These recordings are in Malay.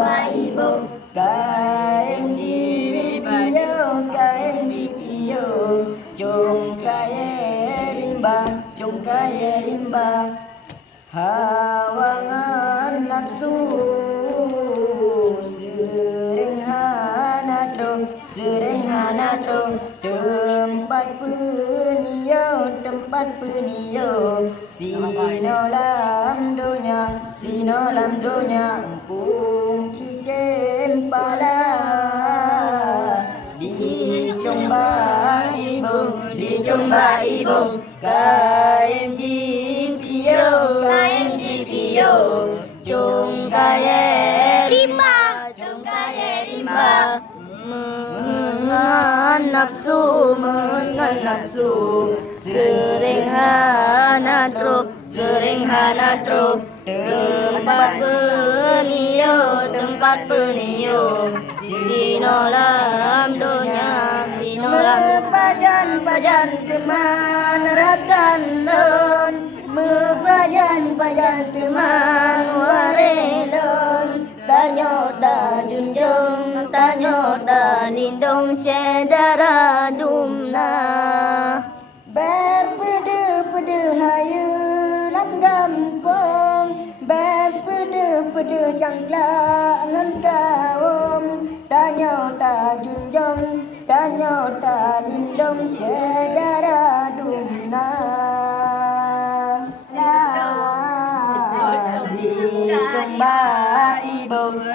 ba ibo ka em di piyo ka em di piyo chung ka ye rimba hawangan nafsu sering hanatro tempat penio sino lam donya pung cicem pala dicomba ibung kain jipio chung kaya rimba mengan nafsu sering hanatro tempat penio sino lam donya pajan teman rakan don pajan teman warelon tanyo da junjung tanyo da lindung sedara dumna berpede hayu lam gampong berpede jangla ngan kaum tanyo da junjung tanyo da lindung sedara dumna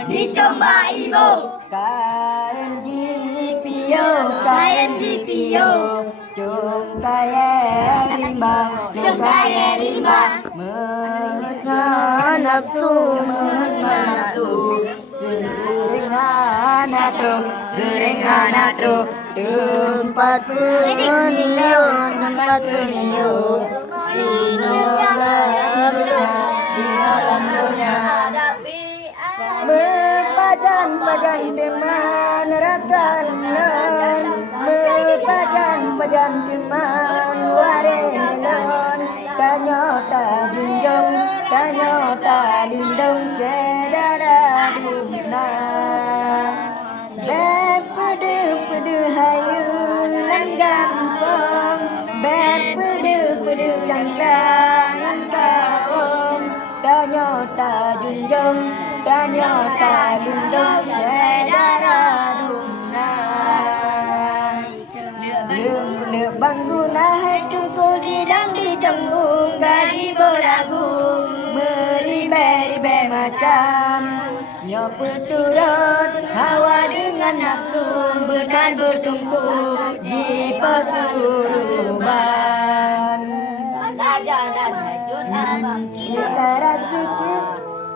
dicomba ibo KMGPO chung kaya rimba mengan nafsu sering hanatro tempat penio sino lam donya pajan teman rakanan pajan teman warelon tanyota junjung tanyota lindung sedara dumna berpede hayu lan gampong berpede cangkrangan kaum tanyota junjung tanyota lindung sedara dumna lựa bangguna hai tungkul didang di cenggung gadi bolagu meribe macam nyopeturut hawa dengan nafsu bertumpu di pasuruban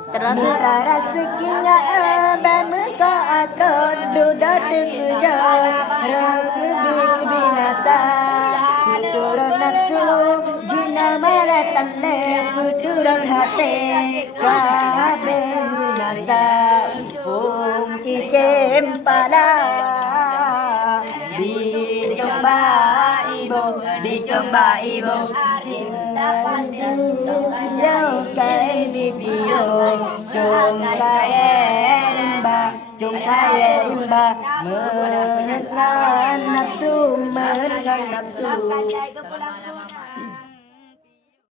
Mita rezekinya muka akad duda dikejar rakibik binasa turun nafsu jina malatan le turun hati kabe binasa pung cicem pala dicomba ibu Dipio chung kaya rimba mengan nafsu